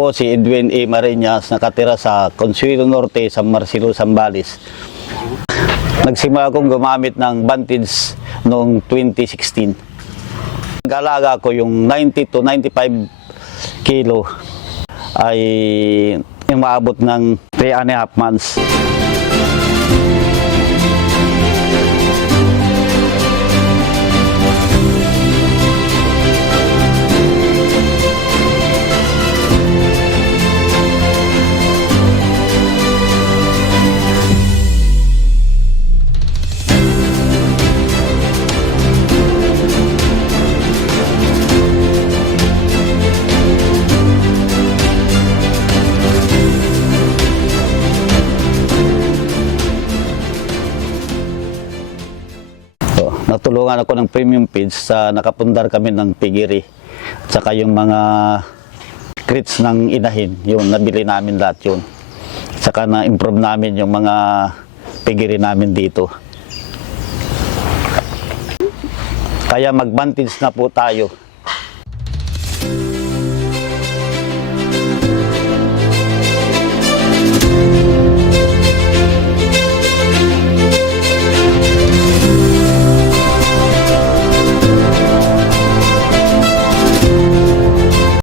po si Edwin A. Marinas, nakatira sa Consuelo Norte, San Marcelo, Zambales. Nagsimula akong gumamit ng Vantage noong 2016. Nag-alaga ko yung 90 to 95 kilo ay umaabot ng 3.5 months. Natulungan ako ng premium feeds sa nakapundar kami ng piggery at saka yung mga crates ng inahin, yun nabili namin lahat yun. At saka na-improve namin yung mga piggery namin dito. Kaya mag-Vantage na po tayo.